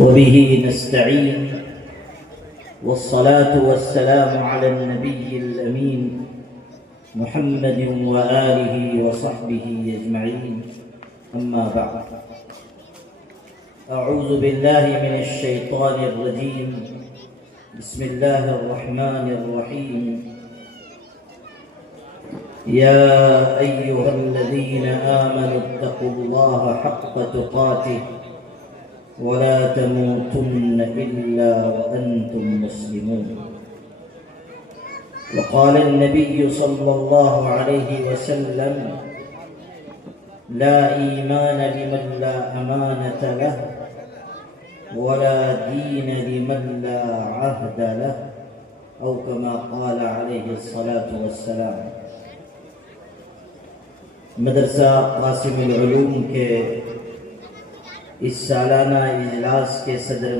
وبه نستعين والصلاة والسلام على النبي الأمين محمد وآله وصحبه أجمعين. أما بعد، أعوذ بالله من الشيطان الرجيم. بسم الله الرحمن الرحيم. يا أيها الذين آمنوا اتقوا الله حق تقاته ولا تموتن إلا وأنتم مسلمون. وقال النبي صلى الله عليه وسلم: لا إيمان لمن لا أمانة له ولا دين لمن لا عهد له، أو كما قال عليه الصلاة والسلام. مدرسہ قاسم العلوم کے اس سالانہ اجلاس کے صدر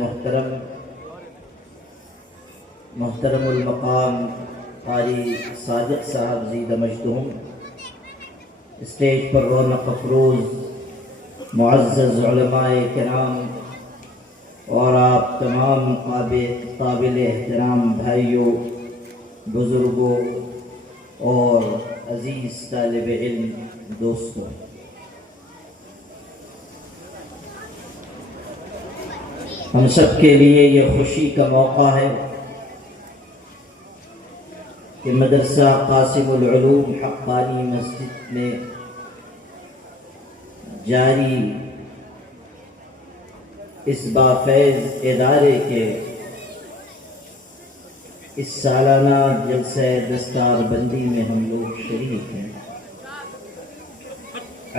محترم المقام قاری صادق صاحب زیدہ مجدہم، اسٹیج پر رونق افروز معزز علماء کرام اور آپ تمام قابل احترام بھائیوں، بزرگوں اور عزیز طالب علم دوستوں، ہم سب کے لیے یہ خوشی کا موقع ہے کہ مدرسہ قاسم العلوم حقانی مسجد میں جاری اس بافیض ادارے کے اس سالانہ جلسہ دستار بندی میں ہم لوگ شریک ہیں.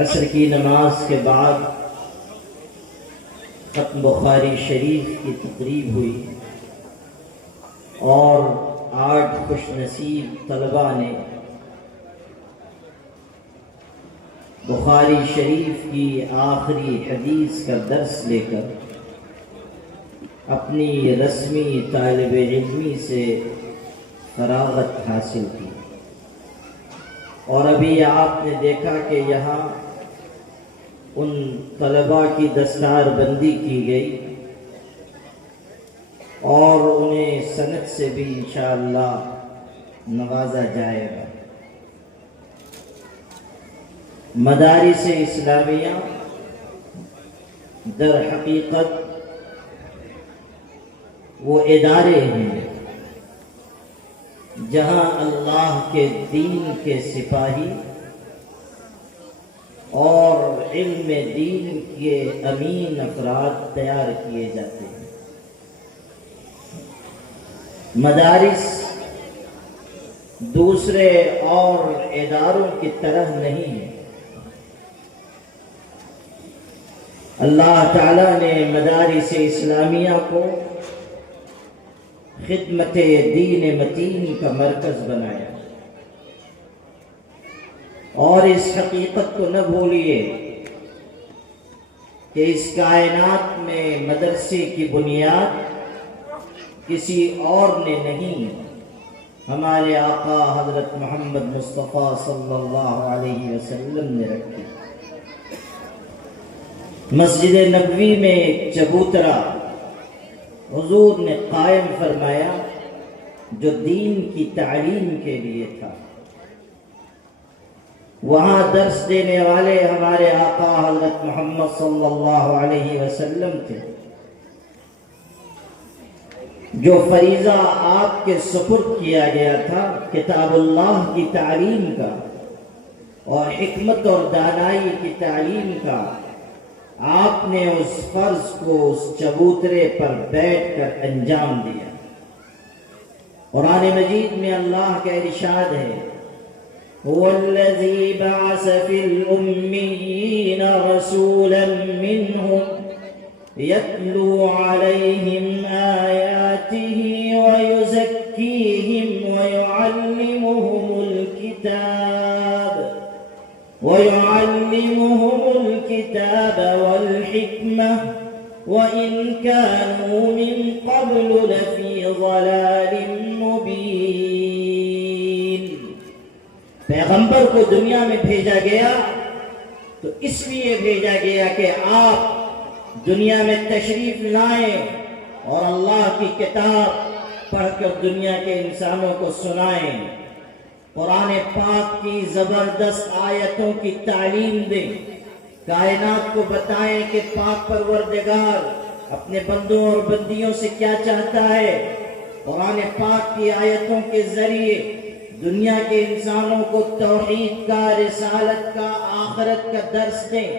عصر کی نماز کے بعد ختم بخاری شریف کی تقریب ہوئی اور 8 خوش نصیب طلباء نے بخاری شریف کی آخری حدیث کا درس لے کر اپنی رسمی طالب علمی سے فراغت حاصل کی. اور ابھی آپ نے دیکھا کہ یہاں ان طلباء کی دستار بندی کی گئی اور انہیں سند سے بھی انشاءاللہ نوازا جائے گا. مدارس اسلامیہ در حقیقت وہ ادارے ہیں جہاں اللہ کے دین کے سپاہی اور علم دین کے امین افراد تیار کیے جاتے ہیں. مدارس دوسرے اور اداروں کی طرح نہیں ہے. اللہ تعالیٰ نے مدارس اسلامیہ کو خدمت دین متین کا مرکز بنایا. اور اس حقیقت کو نہ بھولیے کہ اس کائنات میں مدرسے کی بنیاد کسی اور نے نہیں، ہمارے آقا حضرت محمد مصطفیٰ صلی اللہ علیہ وسلم نے رکھی. مسجد نبوی میں ایک چبوترا حضور نے قائم فرمایا جو دین کی تعلیم کے لیے تھا. وہاں درس دینے والے ہمارے آقا حضرت محمد صلی اللہ علیہ وسلم تھے. جو فریضہ آپ کے سپرد کیا گیا تھا کتاب اللہ کی تعلیم کا اور حکمت اور دانائی کی تعلیم کا، آپ نے اس فرض کو اس چبوترے پر بیٹھ کر انجام دیا. قرآن مجید میں اللہ کا ارشاد ہے: هو الذي بعث في الأميين رسولا منهم يتلو عليهم آياته ويزكيهم ويعلمهم الكتاب والحكمة وإن كانوا من قبل لفي ضلال مبين. پیغمبر کو دنیا میں بھیجا گیا تو اس لیے بھیجا گیا کہ آپ دنیا میں تشریف لائیں اور اللہ کی کتاب پڑھ کر دنیا کے انسانوں کو سنائیں، قرآن پاک کی زبردست آیتوں کی تعلیم دیں، کائنات کو بتائیں کہ پاک پروردگار اپنے بندوں اور بندیوں سے کیا چاہتا ہے۔ قرآن پاک کی آیتوں کے ذریعے دنیا کے انسانوں کو توحید کا، رسالت کا، آخرت کا درس دیں۔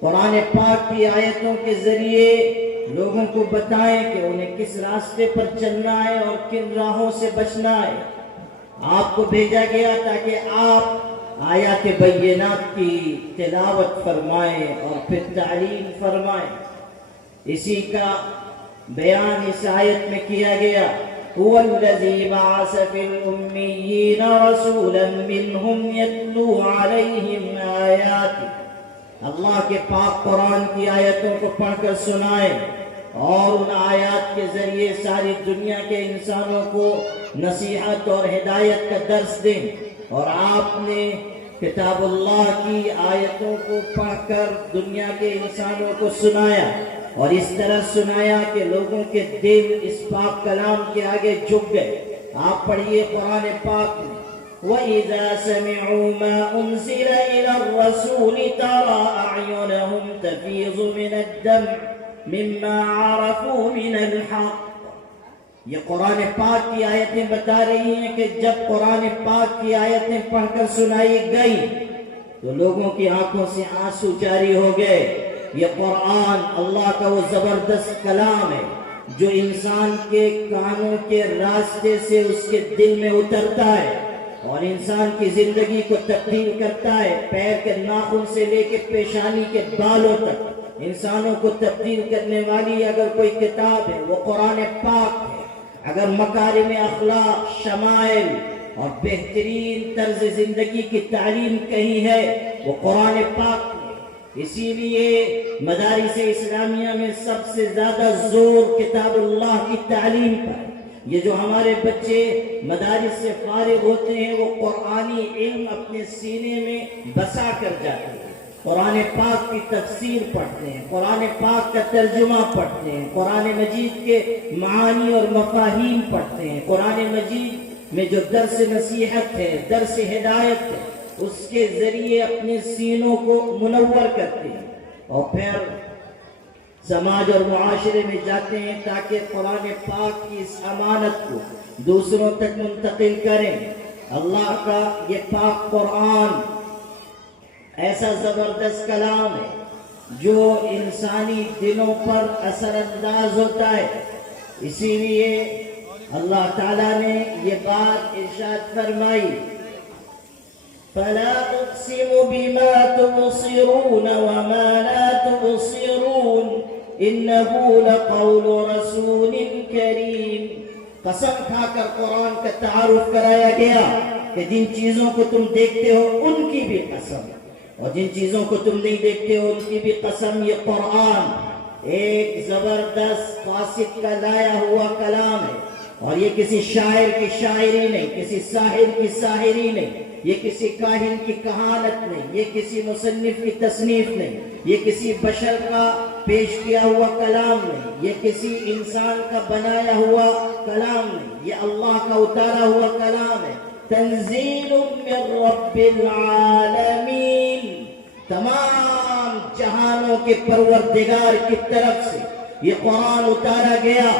قرآن پاک کی آیتوں کے ذریعے لوگوں کو بتائیں کہ انہیں کس راستے پر چلنا ہے اور کن راہوں سے بچنا ہے۔ آپ کو بھیجا گیا تاکہ آپ آیات بینات کی تلاوت فرمائیں اور پھر تعلیم فرمائیں۔ اسی کا بیان اس آیت میں کیا گیا، هو الذي بعث في الأميين رسولا منهم يتلو عليهم آياته۔ اللہ کے پاک قرآن کی آیتوں کو پڑھ کر سنائیں اور ان آیات کے ذریعے ساری دنیا کے انسانوں کو نصیحت اور ہدایت کا درس دیں۔ اور آپ نے کتاب اللہ کی آیتوں کو پڑھ کر دنیا کے انسانوں کو سنایا، اور اس طرح سنایا کہ لوگوں کے دل اس پاک کلام کے آگے جھک گئے۔ آپ پڑھیے قرآن پاک میں، وَإِذَا سَمِعُوا مَا أُنزِلَ إِلَى الرَّسُولِ تَرَىٰ أَعْيُنَهُمْ تَفِيضُ مِنَ الدَّمْعِ مِمَّا عَرَفُوا مِنَ الْحَقِّ۔ یہ قرآن پاک کی آیتیں بتا رہی ہیں کہ جب قرآن پاک کی آیتیں پڑھ کر سنائی گئی تو لوگوں کی آنکھوں سے آنسو جاری ہو گئے۔ یہ قرآن اللہ کا وہ زبردست کلام ہے جو انسان کے کانوں کے راستے سے اس کے دل میں اترتا ہے اور انسان کی زندگی کو تبدیل کرتا ہے۔ پیر کے ناخن سے لے کے پیشانی کے بالوں تک انسانوں کو تبدیل کرنے والی اگر کوئی کتاب ہے وہ قرآن پاک ہے۔ اگر مکارم اخلاق، شمائل اور بہترین طرز زندگی کی تعلیم کہیں ہے وہ قرآن پاک ہے۔ اسی لیے مدارس اسلامیہ میں سب سے زیادہ زور کتاب اللہ کی تعلیم پر۔ یہ جو ہمارے بچے مدارس سے فارغ ہوتے ہیں وہ قرآنی علم اپنے سینے میں بسا کر جاتے ہیں، قرآن پاک کی تفسیر پڑھتے ہیں، قرآن پاک کا ترجمہ پڑھتے ہیں، قرآن مجید کے معانی اور مفاہیم پڑھتے ہیں، قرآن مجید میں جو درس نصیحت ہے، درس ہدایت ہے، اس کے ذریعے اپنے سینوں کو منور کرتے ہیں اور پھر سماج اور معاشرے میں جاتے ہیں تاکہ قرآن پاک کی اس امانت کو دوسروں تک منتقل کریں۔ اللہ کا یہ پاک قرآن ایسا زبردست کلام ہے جو انسانی دلوں پر اثر انداز ہوتا ہے۔ اسی لیے اللہ تعالیٰ نے یہ بات ارشاد فرمائی، فَلَا أُقْسِمُ بِمَا تُبْصِرُونَ وَمَا لَا تُبْصِرُونَ إِنَّهُ لَقَوْلُ رَسُولٍ كَرِيمٍ۔ قسم کھا کر قرآن کا تعارف کرایا گیا کہ جن چیزوں کو تم دیکھتے ہو ان کی بھی قسم، اور جن چیزوں کو تم نہیں دیکھتے ہو ان کی بھی قسم۔ یہ قرآن ایک زبردست قاصد کا لایا ہوا کلام ہے، اور یہ کسی شاعر کی شاعری نہیں، کسی ساحر کی ساحری نہیں، یہ کسی کاہن کی کہانت نہیں، یہ کسی مصنف کی تصنیف نہیں، یہ کسی بشر کا پیش کیا ہوا کلام نہیں، یہ کسی انسان کا بنایا ہوا کلام نہیں، یہ اللہ کا اتارا ہوا کلام ہے۔ تنزیل من رب العالمین، تمام جہانوں کے پروردگار کی طرف سے یہ قرآن اتارا گیا،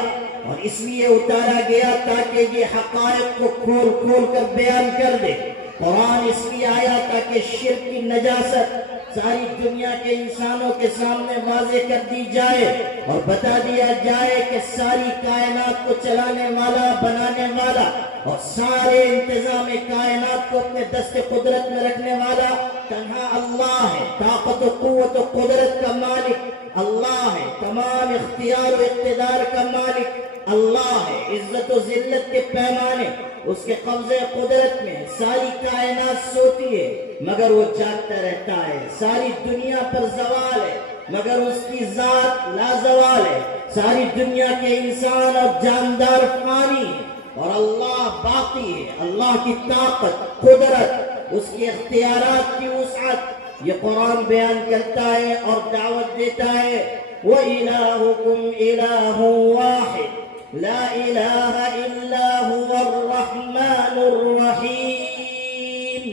اور اس لیے اتارا گیا تاکہ یہ حقائق کو کھول کھول کر بیان کر دے۔ قرآن اس لیے آیا تاکہ شرک کی نجاست ساری دنیا کے انسانوں کے سامنے واضح کر دی جائے اور بتا دیا جائے کہ ساری کائنات کو چلانے والا، بنانے والا اور سارے انتظام کائنات کو اپنے دست قدرت میں رکھنے والا تنہا اللہ ہے۔ طاقت و قوت و قدرت کا مالک اللہ ہے، تمام اختیار و اقتدار کا مالک اللہ ہے، عزت و ذلت کے پیمانے اس کے قبضے قدرت میں۔ ساری کائنات سوتی ہے مگر وہ جاگتا رہتا ہے، ساری دنیا پر زوال ہے مگر اس کی ذات لازوال ہے، ساری دنیا کے انسان اور جاندار فانی ہے اور اللہ باقی ہے۔ اللہ کی طاقت، قدرت، اس کی اختیارات کی وسعت یہ قرآن بیان کرتا ہے اور دعوت دیتا ہے وَإِلَٰهُكُمْ إِلَٰهٌ وَاحِدٌ لَا إِلَٰهَ إِلَّا هُوَ الرَّحْمَٰنُ الرَّحِيمُ۔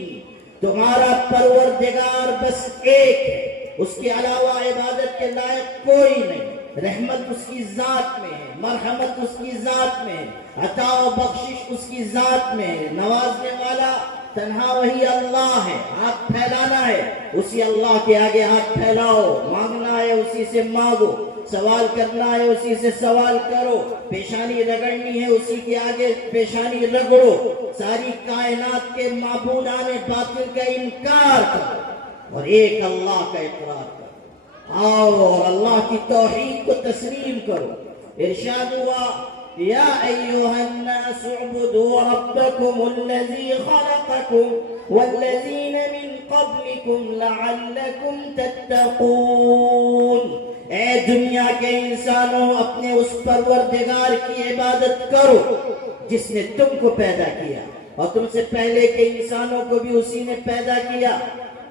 تمہارا پروردگار بس ایک ہے، اس کے علاوہ عبادت کے لائق کوئی نہیں۔ رحمت اس کی ذات میں ہے، مرحمت اس کی ذات میں ہے، عطا و بخشش اس کی ذات میں ہے۔ نوازنے والا تنہا وہی اللہ ہے۔ ہاتھ پھیلانا ہے اسی اللہ کے آگے ہاتھ پھیلاؤ، مانگنا ہے اسی سے مانگو، سوال کرنا ہے اسی سے سوال کرو، پیشانی رگڑنی ہے اسی کے آگے پیشانی رگڑو۔ ساری کائنات کے معبودان باطل کا انکار کرو اور ایک اللہ کا اقرار کرو۔ آؤ اور اللہ کی توحید کو تسلیم کرو۔ ارشاد ہوا یا ایھا الناس اعبدوا ربکم الذی خلقکم والذین من قبلکم لعلکم تتقون۔ اے دنیا کے انسانوں، اپنے اس پروردگار کی عبادت کرو جس نے تم کو پیدا کیا اور تم سے پہلے کے انسانوں کو بھی اسی نے پیدا کیا۔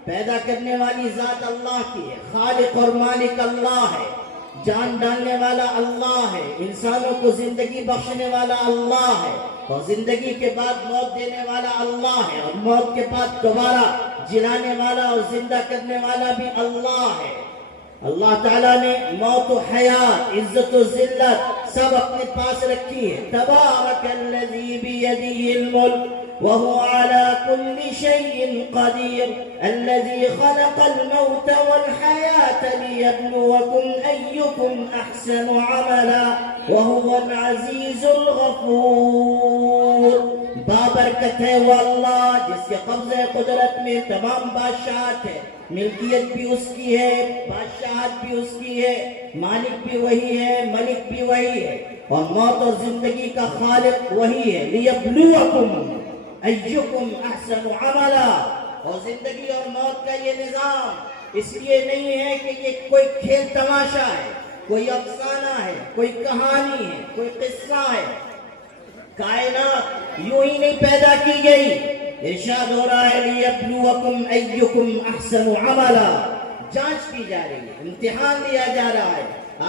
پیدا کرنے والی ذات اللہ کی ہے، خالق اور مالک اللہ ہے، جان ڈالنے والا اللہ ہے، انسانوں کو زندگی بخشنے والا اللہ ہے، اور زندگی کے بعد موت دینے والا اللہ ہے، اور موت کے بعد دوبارہ جلانے والا اور زندہ کرنے والا بھی اللہ ہے۔ اللہ تعالیٰ نے موت و حیات، عزت و ذلت سب اپنے پاس رکھی ہے۔ تبارک الذی بیدہ الملک وهو على كل شيء قدير الذي خلق الموت والحياة ليبلوكم أيكم أحسن عملا وهو العزيز الغفور۔ بابرکت ہے وہ اللہ جس کے قبضہ قدرت میں تمام بادشاہت ہے، ملکیت بھی اس کی ہے، بادشاہت بھی اس کی ہے، مالک بھی وہی ہے، ملک بھی وہی ہے، اور موت اور زندگی کا خالق وہی ہے۔ لیبلوکم ایکم احسن عملا۔ اور زندگی اور موت کا یہ نظام اس لیے نہیں ہے کہ یہ کوئی کھیل تماشا ہے، کوئی افسانہ ہے، کوئی کہانی ہے، کوئی قصہ ہے۔ کائنات یوں ہی نہیں پیدا کی گئی۔ ارشاد ہو رہا ہے لیبلوکم ایکم احسن عملا، جانچ کی جا رہی ہے، امتحان لیا جا رہا ہے،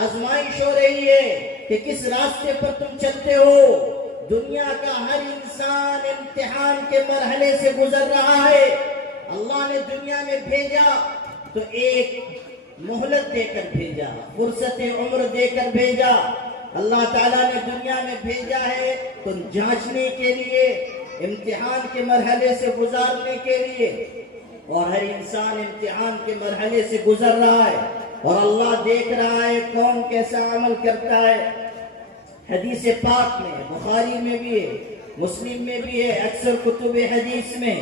آزمائش ہو رہی ہے کہ کس راستے پر تم چلتے ہو۔ دنیا کا ہر انسان امتحان کے مرحلے سے گزر رہا ہے۔ اللہ نے دنیا میں بھیجا تو ایک مہلت دے کر بھیجا، فرصت عمر دے کر بھیجا۔ اللہ تعالیٰ نے دنیا میں بھیجا ہے تو جانچنے کے لیے، امتحان کے مرحلے سے گزارنے کے لیے، اور ہر انسان امتحان کے مرحلے سے گزر رہا ہے اور اللہ دیکھ رہا ہے کون کیسا عمل کرتا ہے۔ حدیث پاک میں، بخاری میں بھی ہے، مسلم میں بھی ہے، اکثر کتب حدیث میں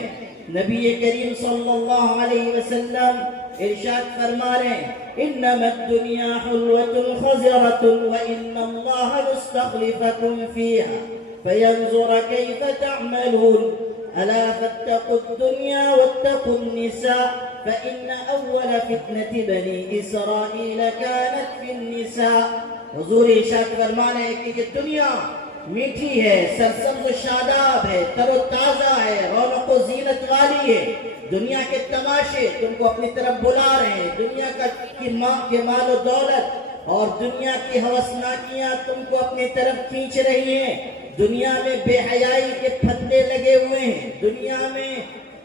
نبی کریم صلی اللہ علیہ وسلم ارشاد فرما رہے ہیں انما الدنیا حلوة خضرة وان اللہ مستخلفکم فیہا فینظر کیف تعملون الا فاتقوا الدنیا واتقوا النساء فإن أول فتنة بني إسرائيل كانت في النساء۔ حضور ارشاد فرما رہے ہیں کہ یہ دنیا میٹھی ہے، سرسبز و شاداب ہے، تر و تازہ ہے، رونق و زینت والی ہے۔ دنیا کے تماشے تم کو اپنی طرف بلا رہے ہیں، دنیا کے مال و دولت اور دنیا کی ہوسناکیاں تم کو اپنی طرف کھینچ رہی ہیں۔ دنیا میں بے حیائی کے پھندے لگے ہوئے ہیں، دنیا میں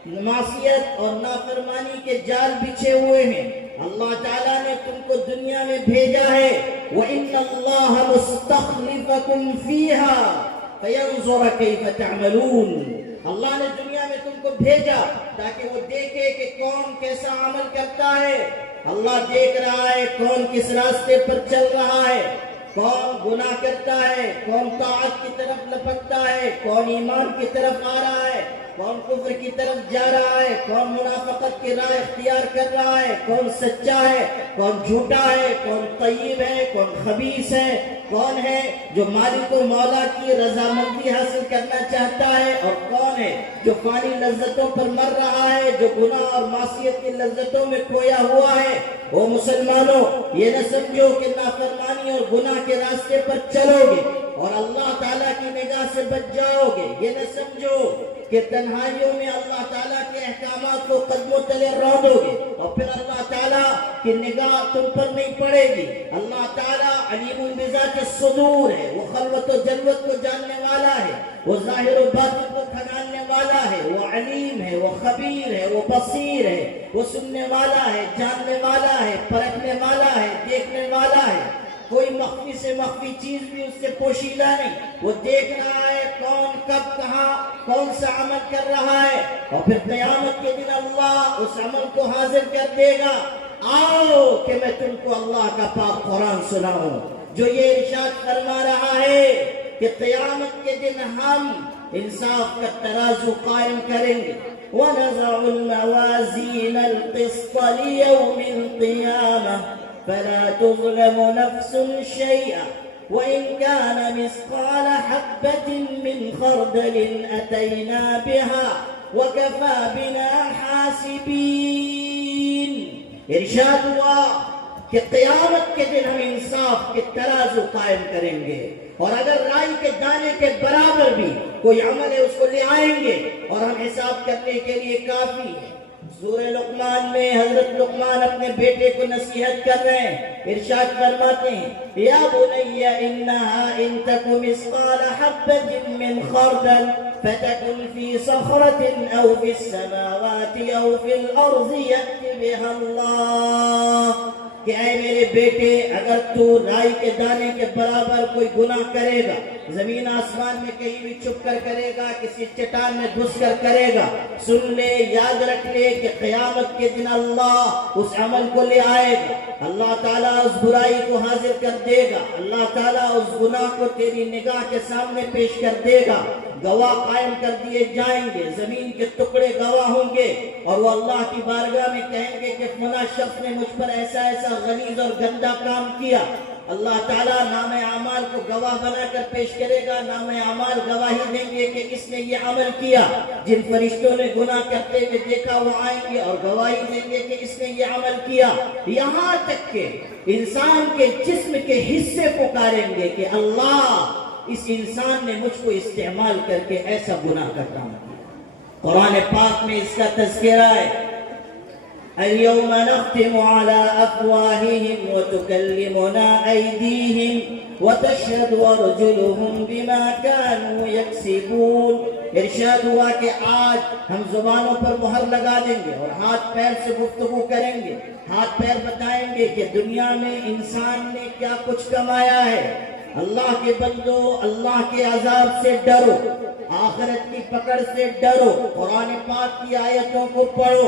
معصیت اور نافرمانی کے جال بچھے ہوئے ہیں۔ اللہ تعالیٰ نے تم کو دنیا میں بھیجا ہے وَإِنَّ اللَّهَ مُسْتَخْلِفَكُمْ فِيهَا فَيَنْظُرَ كَيْفَ تَعْمَلُونَ۔ اللہ نے دنیا میں تم کو بھیجا تاکہ وہ دیکھے کہ کون کیسا عمل کرتا ہے۔ اللہ دیکھ رہا ہے کون کس راستے پر چل رہا ہے، کون گناہ کرتا ہے، کون طاعت کی طرف لپکتا ہے، کون ایمان کی طرف آ رہا ہے، کون کفر کی طرف جا رہا ہے، کون منافقت کی راہ اختیار کر رہا ہے، کون سچا ہے، کون جھوٹا ہے، کون طیب ہے، کون خبیث ہے، کون ہے جو مالک و مولا کی رضامندی حاصل کرنا چاہتا ہے، اور کون ہے جو فانی لذتوں پر مر رہا ہے، جو گناہ اور معصیت کی لذتوں میں کھویا ہوا ہے۔ او مسلمانوں، یہ نہ سمجھو کہ نافرمانی اور گناہ کے راستے پر چلو گے اور اللہ تعالیٰ کی نگاہ سے بچ جاؤ گے۔ یہ نہ سمجھو کہ تنہائیوں میں اللہ تعالیٰ کے احکامات کو قدموں تلے رونو گے اور پھر اللہ تعالیٰ کی نگاہ تم پر نہیں پڑے گی۔ اللہ تعالیٰ علیم بذات الصدور ہے، وہ خلوت و جلوت کو جاننے والا ہے، وہ ظاہر و باطن کو کھنگالنے والا ہے، وہ علیم ہے، وہ خبیر ہے، وہ بصیر ہے، وہ سننے والا ہے، جاننے والا ہے، پرکھنے والا ہے، دیکھنے والا ہے۔ کوئی مخفی سے مخفی چیز بھی اس سے پوشیدہ نہیں، وہ دیکھ رہا ہے کون کب کہاں کون سا عمل کر رہا ہے، اور پھر قیامت کے دن اللہ اس عمل کو حاضر کر دے گا۔ آؤ کہ میں تم کو اللہ کا پاک قرآن سناؤں جو یہ ارشاد فرما رہا ہے کہ قیامت کے دن ہم انصاف کا ترازو قائم کریں گے۔ وَنَزَعُ الْمَوَازِينَ الْقِسْطَ لِيَوْمِ الْقِيَامَةِ فلا تظلم نفس شيئا وإن كان مثقال حبة من خردل أتينا بها وكفى بنا حاسبين۔ ارشاد ہوا کہ قیامت کے دن ہم انصاف کے ترازو قائم کریں گے، اور اگر رائی کے دانے کے برابر بھی کوئی عمل ہے اس کو لے آئیں گے اور ہم حساب کرنے کے لیے کافی ہیں۔ سورہ لقمان میں حضرت لقمان اپنے بیٹے کو نصیحت کر رہے ہیں، ارشاد فرماتے ہیں یا بنی انها ان تک مثقال حبة من خردل فتكن في صخرة او في السماوات او في الارض يأت بها اللہ، کہ اے میرے بیٹے اگر تو رائی کے دانے کے برابر کوئی گناہ کرے گا، زمین آسمان میں کہیں بھی چھپ کر کرے گا، کسی چٹان میں گھس کر کرے گا، سن لے، یاد رکھ لے کہ قیامت کے دن اللہ اس عمل کو لے آئے گا، اللہ تعالیٰ اس برائی کو حاضر کر دے گا، اللہ تعالیٰ اس گناہ کو تیری نگاہ کے سامنے پیش کر دے گا، گواہ قائم کر دیے جائیں گے، زمین کے ٹکڑے گواہ ہوں گے، اور وہ اللہ کی بارگاہ میں کہیں گے کہ فلاں شخص نے مجھ پر ایسا ایسا غلیظ اور گندا کام کیا۔ اللہ تعالیٰ نام اعمال کو گواہ بنا کر پیش کرے گا، نام اعمال گواہی دیں گے کہ اس نے یہ عمل کیا۔ جن فرشتوں نے گناہ کرتے ہوئے دیکھا وہ آئیں گے اور گواہی دیں گے کہ اس نے یہ عمل کیا، یہاں تک کہ انسان کے جسم کے حصے پکاریں گے کہ اللہ اس انسان نے مجھ کو استعمال کر کے ایسا گناہ کا کام کیا۔ قرآن پاک میں اس کا تذکرہ ہے، اليوم نختم على افواههم وتكلمنا ايديهم وتشهد ارجلهم بما كانوا يكسبون۔ ارشاد ہوا کہ آج ہم زبانوں پر مہر لگا دیں گے اور ہاتھ پیر سے گفتگو کریں گے، ہاتھ پیر بتائیں گے کہ دنیا میں انسان نے کیا کچھ کمایا ہے۔ اللہ کے بندو، اللہ کے عذاب سے ڈرو، آخرت کی پکڑ سے ڈرو، قرآن پاک کی آیتوں کو پڑھو،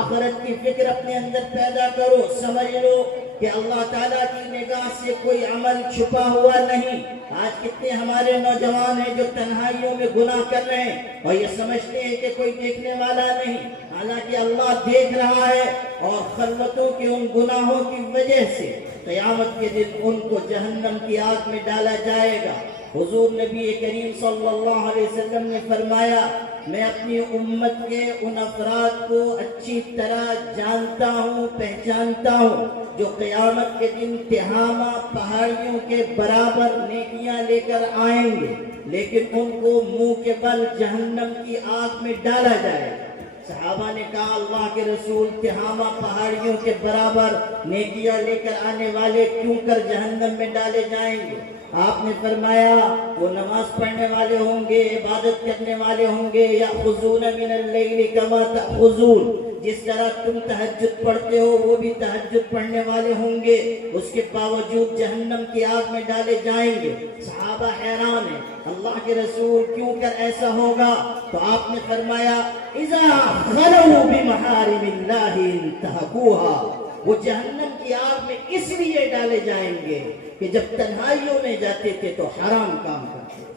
آخرت کی فکر اپنے اندر پیدا کرو، سمجھ لو کہ اللہ تعالیٰ کی نگاہ سے کوئی عمل چھپا ہوا نہیں۔ آج کتنے ہمارے نوجوان ہیں جو تنہائیوں میں گناہ کر رہے ہیں اور یہ سمجھتے ہیں کہ کوئی دیکھنے والا نہیں، حالانکہ اللہ دیکھ رہا ہے، اور خلوتوں کے ان گناہوں کی وجہ سے قیامت کے دن ان کو جہنم کی آگ میں ڈالا جائے گا۔ حضور نبی کریم صلی اللہ علیہ وسلم نے فرمایا، میں اپنی امت کے ان افراد کو اچھی طرح جانتا ہوں، پہچانتا ہوں جو قیامت کے دن تہامہ پہاڑیوں کے برابر نیکیاں لے کر آئیں گے، لیکن ان کو منہ کے بل جہنم کی آگ میں ڈالا جائے گا۔ صحابہ نے کہا اللہ کے رسول، تہامہ پہاڑیوں کے برابر نیکیاں لے کر آنے والے کیوں کر جہنم میں ڈالے جائیں گے؟ آپ نے فرمایا وہ نماز پڑھنے والے ہوں گے، عبادت کرنے والے ہوں گے، یأخذون من اللیل کما تأخذون، جس طرح تم تہجد پڑھتے ہو وہ بھی تہجد پڑھنے والے ہوں گے، اس کے باوجود جہنم کی آگ میں ڈالے جائیں گے۔ صحابہ حیران ہیں، اللہ کے رسول کیوں کر ایسا ہوگا؟ تو آپ نے فرمایا اذا خلوا بمحارم اللہ انتہکوها، وہ جہنم کی آگ میں اس لیے ڈالے جائیں گے کہ جب تنہائیوں میں جاتے تھے تو حرام کام کرتے تھے،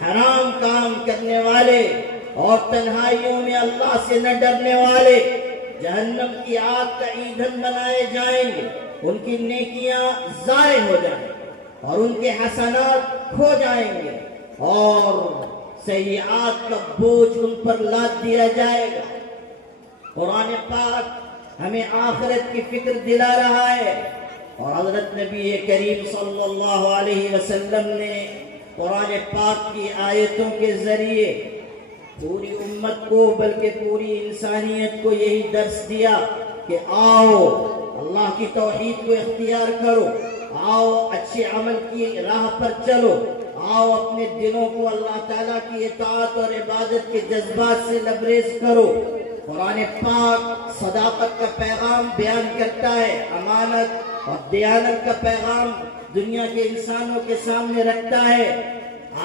حرام کام کرنے والے اور تنہائیوں میں اللہ سے نہ ڈرنے والے جہنم کی آگ کا ایندھن بنائے جائیں گے، ان کی نیکیاں ضائع ہو جائیں گے اور ان کے حسنات کھو جائیں گے اور سیئات کا بوجھ ان پر لاد دیا جائے گا۔ قرآن پاک ہمیں آخرت کی فکر دلا رہا ہے، اور حضرت نبی کریم صلی اللہ علیہ وسلم نے قرآن پاک کی آیتوں کے ذریعے پوری امت کو بلکہ پوری انسانیت کو یہی درس دیا کہ آؤ اللہ کی توحید کو اختیار کرو، آؤ اچھے عمل کی راہ پر چلو، آؤ اپنے دلوں کو اللہ تعالیٰ کی اطاعت اور عبادت کے جذبات سے لبریز کرو۔ قرآن پاک صداقت کا پیغام بیان کرتا ہے، امانت اور دیانت کا پیغام دنیا کے انسانوں کے سامنے رکھتا ہے۔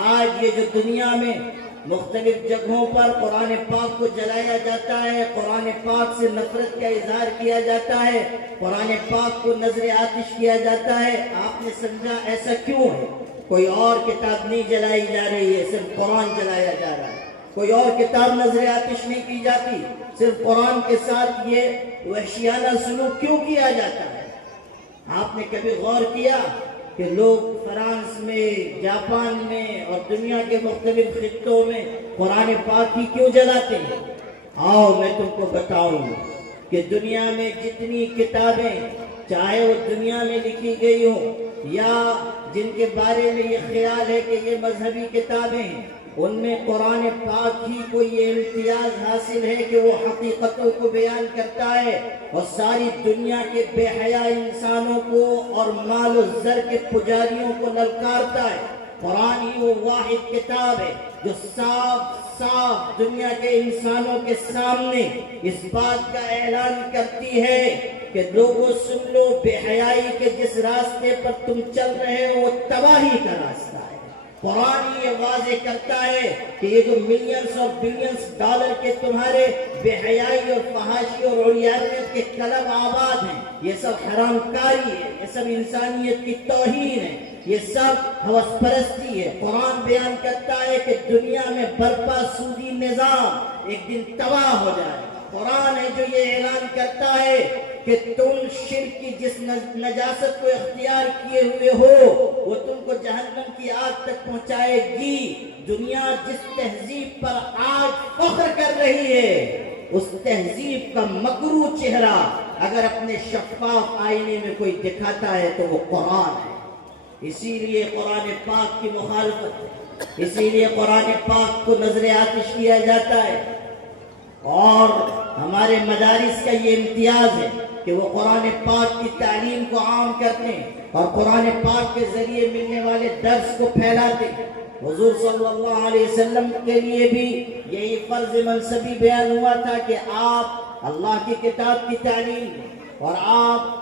آج یہ جو دنیا میں مختلف جگہوں پر قرآن پاک کو جلایا جاتا ہے، قرآن پاک سے نفرت کا اظہار کیا جاتا ہے، قرآن پاک کو نظر آتش کیا جاتا ہے، آپ نے سمجھا ایسا کیوں ہے؟ کوئی اور کتاب نہیں جلائی جا رہی ہے، صرف قرآن جلایا جا رہا ہے۔ کوئی اور کتاب نظر آتش نہیں کی جاتی، صرف قرآن کے ساتھ یہ وحشیانہ سلوک کیوں کیا جاتا ہے؟ آپ نے کبھی غور کیا کہ لوگ فرانس میں، جاپان میں اور دنیا کے مختلف خطوں میں قرآن پاک ہی کیوں جلاتے ہیں؟ آؤ میں تم کو بتاؤں کہ دنیا میں جتنی کتابیں، چاہے وہ دنیا میں لکھی گئی ہوں یا جن کے بارے میں یہ خیال ہے کہ یہ مذہبی کتابیں ہیں، ان میں قرآن پاک ہی کو یہ امتیاز حاصل ہے کہ وہ حقیقتوں کو بیان کرتا ہے اور ساری دنیا کے بے حیا انسانوں کو اور مال و زر کے پجاریوں کو للکارتا ہے۔ قرآن ہی وہ واحد کتاب ہے جو صاف صاف دنیا کے انسانوں کے سامنے اس بات کا اعلان کرتی ہے کہ لوگوں سن لو، بے حیائی کے جس راستے پر تم چل رہے ہو وہ تباہی کا راستہ ہے۔ قرآن یہ واضح کرتا ہے کہ یہ جو ملینز اور بلینز ڈالر کے تمہارے بے حیائی اور فحاشی اور عریانیت کے کلب آباد ہیں، یہ سب حرام کاری ہے، یہ سب انسانیت کی توہین ہے، یہ سب ہوس پرستی ہے۔ قرآن بیان کرتا ہے کہ دنیا میں برپا سودی نظام ایک دن تباہ ہو جائے۔ قرآن ہے جو یہ اعلان کرتا ہے کہ تم شرک کی جس نجاست کو اختیار کیے ہوئے ہو وہ تم کو جہنم کی آگ تک پہنچائے گی۔ دنیا جس تہذیب پر آج فخر کر رہی ہے، اس تہذیب کا مکروہ چہرہ اگر اپنے شفاف آئینے میں کوئی دکھاتا ہے تو وہ قرآن ہے۔ اسی لیے قرآن پاک کی مخالفت ہے، اسی لیے قرآن پاک کو نظر آتش کیا جاتا ہے، اور ہمارے مدارس کا یہ امتیاز ہے کہ وہ قرآن پاک کی تعلیم کو عام کرتے ہیں اور قرآن پاک کے ذریعے ملنے والے درس کو پھیلاتے ہیں۔ حضور صلی اللہ علیہ وسلم کے لیے بھی یہی فرض منصبی بیان ہوا تھا کہ آپ اللہ کی کتاب کی تعلیم دیں اور آپ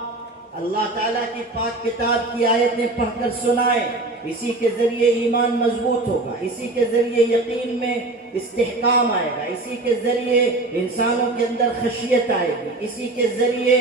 اللہ تعالیٰ کی پاک کتاب کی آیتیں پڑھ کر سنائیں۔ اسی کے ذریعے ایمان مضبوط ہوگا، اسی کے ذریعے یقین میں استحکام آئے گا، اسی کے ذریعے انسانوں کے اندر خشیت آئے گی، اسی کے ذریعے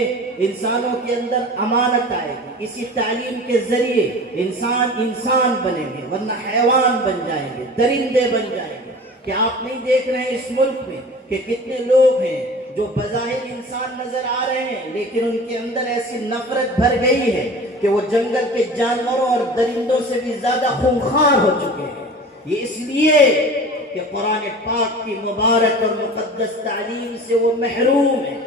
انسانوں کے اندر امانت آئے گی، اسی تعلیم کے ذریعے انسان بنیں گے، ورنہ حیوان بن جائیں گے، درندے بن جائیں گے۔ کیا آپ نہیں دیکھ رہے ہیں اس ملک میں کہ کتنے لوگ ہیں جو بظاہر انسان نظر آ رہے ہیں لیکن ان کے اندر ایسی نفرت بھر گئی ہے کہ وہ جنگل کے جانوروں اور درندوں سے بھی زیادہ خونخوار ہو چکے ہیں۔ یہ اس لیے کہ قرآن پاک کی مبارک اور مقدس تعلیم سے وہ محروم ہیں۔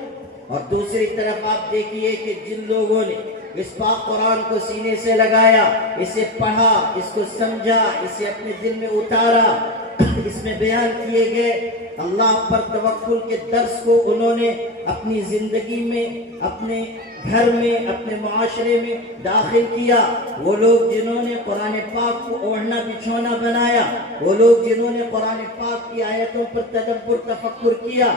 اور دوسری طرف آپ دیکھیے کہ جن لوگوں نے اس پاک قرآن کو سینے سے لگایا، اسے پڑھا، اس کو سمجھا، اسے اپنے دل میں اتارا، اس میں بیان کیے گئے اللہ پر توکل کے درس کو انہوں نے اپنی زندگی میں، اپنے گھر میں، اپنے معاشرے میں داخل کیا، وہ لوگ جنہوں نے قرآن پاک کو اوڑھنا بچھونا بنایا، وہ لوگ جنہوں نے قرآن پاک کی آیتوں پر تدبر تفکر کیا،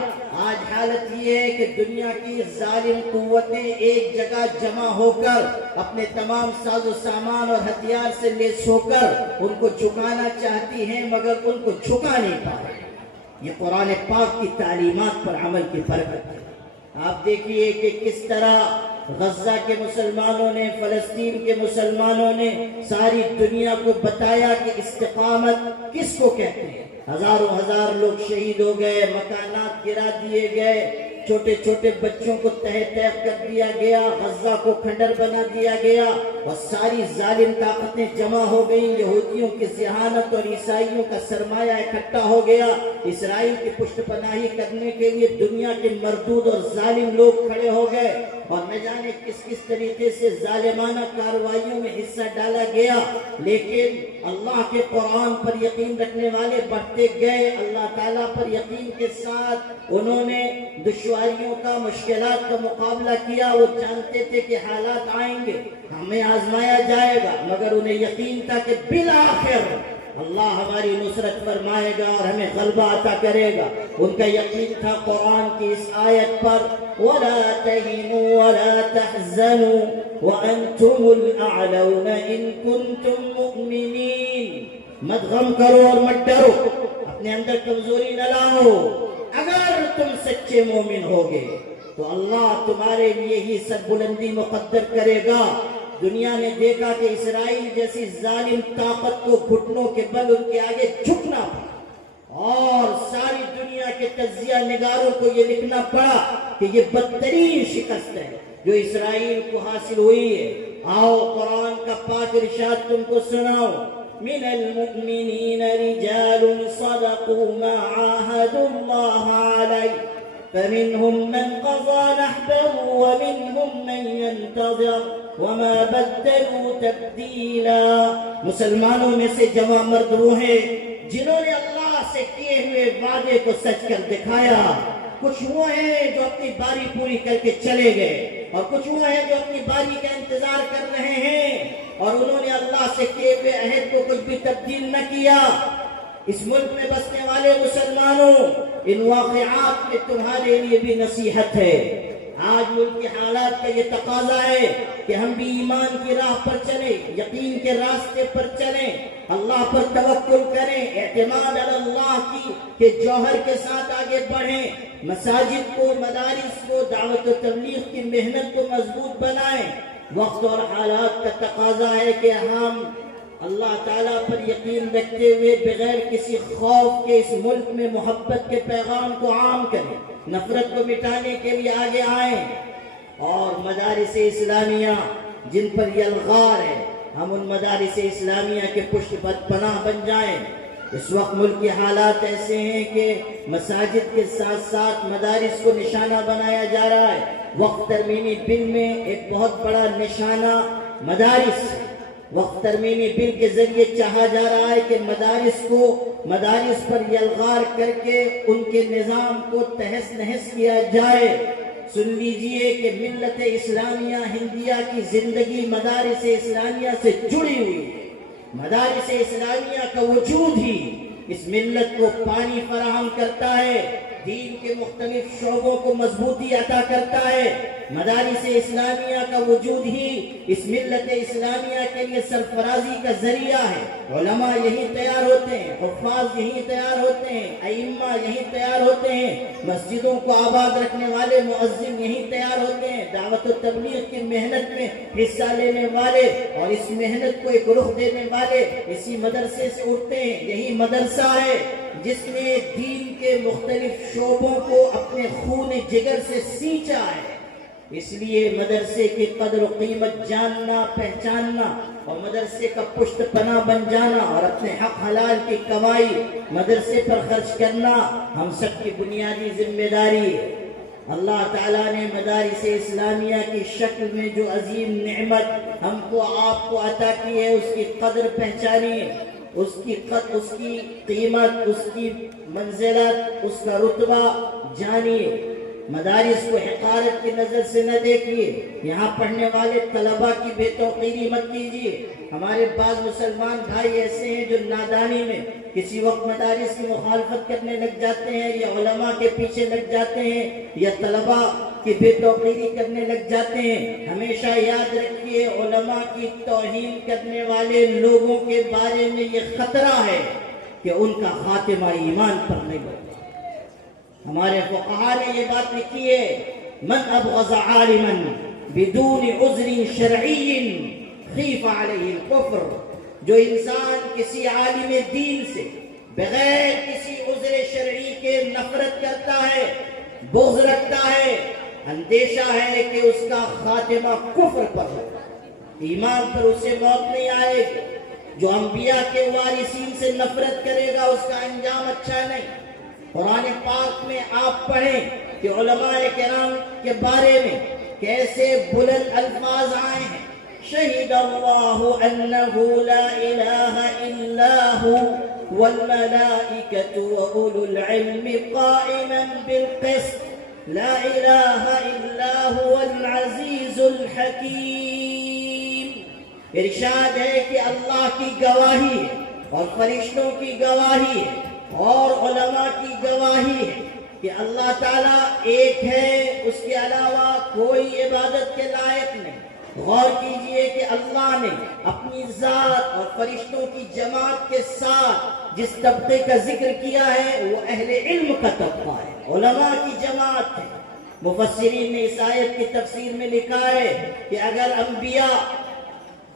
آج حالت یہ ہے کہ دنیا کی ظالم قوتیں ایک جگہ جمع ہو کر اپنے تمام ساز و سامان اور ہتھیار سے لیس ہو کر ان کو جھکانا چاہتی ہیں مگر ان کو جھکا نہیں پا رہی۔ یہ قرآن پاک کی تعلیمات پر عمل کی برکت ہے۔ آپ دیکھیے کہ کس طرح غزہ کے مسلمانوں نے، فلسطین کے مسلمانوں نے ساری دنیا کو بتایا کہ استقامت کس کو کہتے ہیں۔ ہزاروں ہزار لوگ شہید ہو گئے، مکانات گرا دیے گئے، چھوٹے چھوٹے بچوں کو تہہ تہہ کر دیا گیا، غزہ کو کھنڈر بنا دیا گیا اور ساری ظالم طاقتیں جمع ہو گئیں، یہودیوں کی ذہانت اور عیسائیوں کا سرمایہ اکٹھا ہو گیا، اسرائیل کی پشت پناہی کرنے کے لیے دنیا کے مردود اور ظالم لوگ کھڑے ہو گئے۔ اور نہ جانے کس کس طریقے سے ظالمانہ کارروائیوں میں حصہ ڈالا گیا، لیکن اللہ کے قرآن پر یقین رکھنے والے بڑھتے گئے۔ اللہ تعالیٰ پر یقین کے ساتھ انہوں نے دشواریوں کا، مشکلات کا مقابلہ کیا۔ وہ جانتے تھے کہ حالات آئیں گے، ہمیں آزمایا جائے گا، مگر انہیں یقین تھا کہ بالآخر اللہ ہماری نصرت فرمائے گا اور ہمیں غلبہ عطا کرے گا۔ ان کا یقین تھا قرآن کی اس آیت پر، وَلَا تَهِنُوا وَلَا تَحْزَنُوا وَأَنْتُمُ الْأَعْلَوْنَ إِن كُنتُم مُؤْمِنِينَ۔ مت غم کرو اور مت ڈرو، اپنے اندر کمزوری نہ لاؤ۔ اگر تم سچے مومن ہوگے تو اللہ تمہارے لیے ہی سر بلندی مقدر کرے گا۔ دنیا نے دیکھا کہ اسرائیل جیسی ظالم طاقت کو گھٹنوں کے بل ان کے آگے جھکنا پڑا، اور ساری دنیا کے تجزیہ نگاروں کو یہ لکھنا پڑا کہ یہ بدترین شکست ہے جو اسرائیل کو حاصل ہوئی ہے۔ آؤ قرآن کا پاک ارشاد تم کو سناؤ۔ من المؤمنین رجال صدقوا ما عاهدوا الله علیہ فمنهم من قضى نحبه ومنهم من ينتظر وما بدلوا تبدیلا۔ مسلمانوں میں سے جوان مرد وہ ہیں جنہوں نے اللہ سے کیے ہوئے وعدے کو سچ کر دکھایا۔ کچھ وہ ہیں جو اپنی باری پوری کر کے چلے گئے، اور کچھ وہ ہیں جو اپنی باری کا انتظار کر رہے ہیں، اور انہوں نے اللہ سے کیے ہوئے عہد کو کچھ بھی تبدیل نہ کیا۔ اس ملک میں بسنے والے مسلمانوں، ان واقعات میں تمہارے لیے بھی نصیحت ہے۔ آج ملک کے حالات کا یہ تقاضا ہے کہ ہم بھی ایمان کی راہ پر چلیں، یقین کے راستے پر چلیں، اللہ پر توکل کریں، اعتماد علی اللہ کے جوہر کے ساتھ آگے بڑھیں، مساجد کو، مدارس کو، دعوت و تبلیغ کی محنت کو مضبوط بنائیں۔ وقت اور حالات کا تقاضا ہے کہ ہم اللہ تعالیٰ پر یقین رکھتے ہوئے بغیر کسی خوف کے اس ملک میں محبت کے پیغام کو عام کریں، نفرت کو مٹانے کے لیے آگے آئیں، اور مدارس اسلامیہ جن پر یہ الغار ہے، ہم ان مدارس اسلامیہ کے پشت پناہ بن جائیں۔ اس وقت ملک کے حالات ایسے ہیں کہ مساجد کے ساتھ ساتھ مدارس کو نشانہ بنایا جا رہا ہے۔ وقت ترمیمی بل میں ایک بہت بڑا نشانہ مدارس ہے۔ وقت ترمیمی بل کے ذریعے چاہا جا رہا ہے کہ مدارس پر یلغار کر کے ان کے نظام کو تہس نہس کیا جائے۔ سن لیجئے کہ ملت اسلامیہ ہندیہ کی زندگی مدارس اسلامیہ سے جڑی ہوئی ہے۔ مدارس اسلامیہ کا وجود ہی اس ملت کو پانی فراہم کرتا ہے، دین کے مختلف شعبوں کو مضبوطی عطا کرتا ہے۔ مدارس اسلامیہ کا وجود ہی اس ملت اسلامیہ کے لیے سرفرازی کا ذریعہ ہے۔ علماء یہی تیار ہوتے ہیں، حفاظ یہی تیار ہوتے ہیں، ائمہ یہی تیار ہوتے ہیں، مسجدوں کو آباد رکھنے والے مؤذن یہی تیار ہوتے ہیں، دعوت و تبلیغ کی محنت میں حصہ لینے والے اور اس محنت کو ایک رخ دینے والے اسی مدرسے سے اٹھتے ہیں۔ یہی مدرسہ ہے جس نے دین کے مختلف شعبوں کو اپنے خون جگر سے سینچا ہے۔ اس لیے مدرسے کی قدر و قیمت جاننا، پہچاننا اور مدرسے کا پشت پناہ بن جانا اور اپنے حق حلال کی کمائی مدرسے پر خرچ کرنا ہم سب کی بنیادی ذمہ داری ہے۔ اللہ تعالیٰ نے مدارس اسلامیہ کی شکل میں جو عظیم نعمت ہم کو آپ کو عطا کی ہے، اس کی قدر پہچانیے، اس کی قیمت، اس کی منزلت، اس کا رتبہ جانیے۔ مدارس کو حقارت کی نظر سے نہ دیکھیے، یہاں پڑھنے والے طلباء کی بے توقیری مت کیجیے۔ ہمارے بعض مسلمان بھائی ایسے ہیں جو نادانی میں کسی وقت مدارس کی مخالفت کرنے لگ جاتے ہیں، یا علماء کے پیچھے لگ جاتے ہیں، یا طلباء کی بے توقیری کرنے لگ جاتے ہیں۔ ہمیشہ یاد رکھیے، علماء کی توہین کرنے والے لوگوں کے بارے میں یہ خطرہ ہے کہ ان کا خاتمہ ایمان پر نہیں ہوگا۔ ہمارے فقہاء نے یہ بات لکھی ہے، من ابغض عالما بدون عذر شرعی خیف علیہ الکفر۔ جو انسان کسی عالم دین سے بغیر کسی عذر شرعی کے نفرت کرتا ہے، بغض رکھتا ہے، اندیشہ ہے کہ اس کا خاتمہ کفر پر ہوگا، ایمان پر اسے موت نہیں آئے گی۔ جو انبیاء کے وارثین سے نفرت کرے گا اس کا انجام اچھا نہیں۔ قرآن پاک میں آپ پڑھیں کہ علماء کرام کے بارے میں کیسے بلند الفاظ آئے ہیں، شہد اللہ انہ لا الہ الا ہو والملائکۃ واولو العلم قائما بالقسط لا الہ الا هو العزیز الحکیم۔ ارشاد ہے کہ اللہ کی گواہی ہے اور فرشتوں کی گواہی ہے اور علماء کی گواہی ہے کہ اللہ تعالیٰ ایک ہے، اس کے علاوہ کوئی عبادت کے لائق نہیں۔ غور کیجئے کہ اللہ نے اپنی ذات اور فرشتوں کی جماعت کے ساتھ جس طبقے کا ذکر کیا ہے وہ اہل علم کا طبقہ ہے، علماء کی جماعت ہے۔ مفسرین نے اس آیت کی تفسیر میں لکھا ہے کہ اگر انبیاء